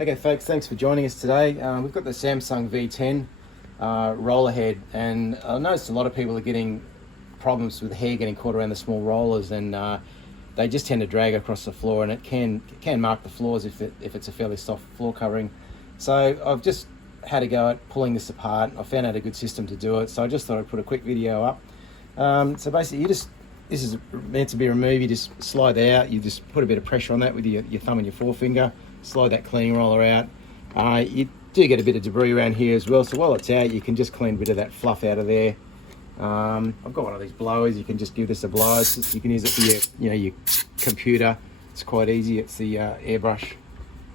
Okay folks, thanks for joining us today. We've got the Samsung V10 roller head, and I noticed a lot of people are getting problems with hair getting caught around the small rollers, and they just tend to drag across the floor, and it can mark the floors if it's a fairly soft floor covering. So I've just had a go at pulling this apart. I found out a good system to do it, so I just thought I'd put a quick video up. So basically this is meant to be removed. You just slide that out, you just put a bit of pressure on that with your thumb and your forefinger, slide that cleaning roller out. You do get a bit of debris around here as well, so while it's out you can just clean a bit of that fluff out of there. I've got one of these blowers. You can just give this a blow. You can use it for your computer. It's quite easy. It's the airbrush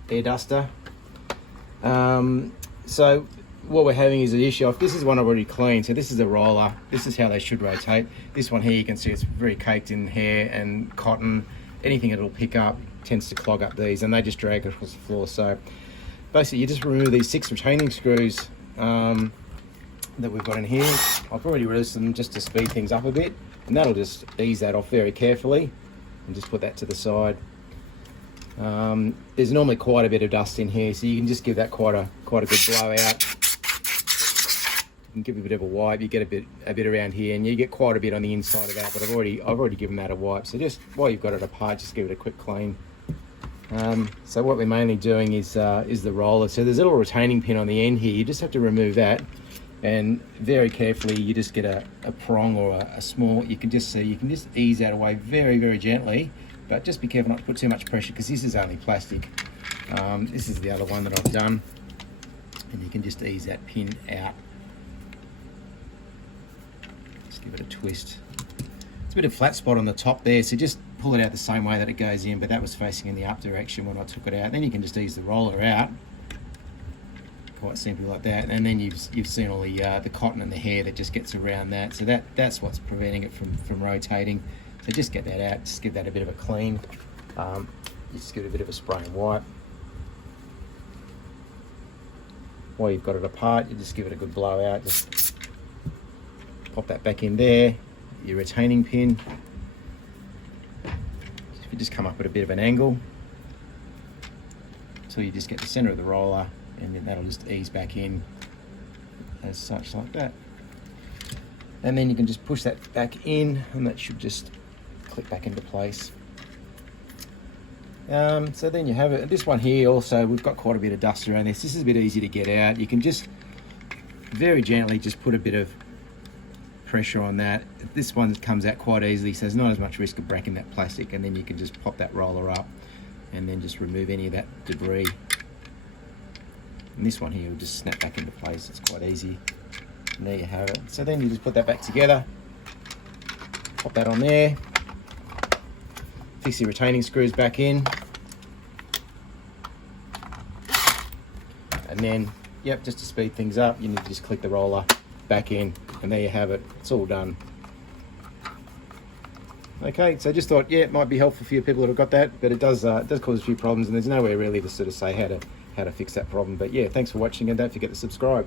air duster. So what we're having is an issue. This is one I've already cleaned, so this is a roller. This is how they should rotate. This one here, you can see it's very caked in hair and cotton. Anything it'll pick up tends to clog up these, and they just drag across the floor. So basically you just remove these 6 retaining screws that we've got in here. I've already released them just to speed things up a bit, and that'll just ease that off very carefully, and just put that to the side. There's normally quite a bit of dust in here, so you can just give that quite a good blowout. You can give it a bit of a wipe. You get a bit around here, and you get quite a bit on the inside of that, but I've already given that a wipe. So just while you've got it apart, just give it a quick clean. So what we're mainly doing is the roller. So there's a little retaining pin on the end here. You just have to remove that, and very carefully you just get a prong or a small, you can just ease that away very gently, but just be careful not to put too much pressure, because this is only plastic. This is the other one that I've done, and you can just ease that pin out. Just give it a twist. It's a bit of flat spot on the top there, so just pull it out the same way that it goes in, but that was facing in the up direction when I took it out. Then you can just ease the roller out, quite simply like that, and then you've seen all the cotton and the hair that just gets around that. So that's what's preventing it from rotating. So just get that out, just give that a bit of a clean. Just give it a bit of a spray and wipe. While you've got it apart, you just give it a good blowout. Just pop that back in there, your retaining pin. You just come up at a bit of an angle until you just get the center of the roller, and then that'll just ease back in as such, like that. And then you can just push that back in, and that should just click back into place. So then you have it. This one here also, we've got quite a bit of dust around this. This is a bit easy to get out. You can just very gently just put a bit of pressure on that. This one comes out quite easily, so there's not as much risk of breaking that plastic, and then you can just pop that roller up and then just remove any of that debris. And this one here will just snap back into place. It's quite easy. And there you have it. So then you just put that back together, pop that on there, fix your retaining screws back in, and then, yep, just to speed things up, you need to just click the roller back in, and there you have it. It's all done. Okay, so I just thought, yeah, it might be helpful for you people that have got that, but it does cause a few problems, and there's nowhere really to sort of say how to fix that problem. But yeah, thanks for watching, and don't forget to subscribe.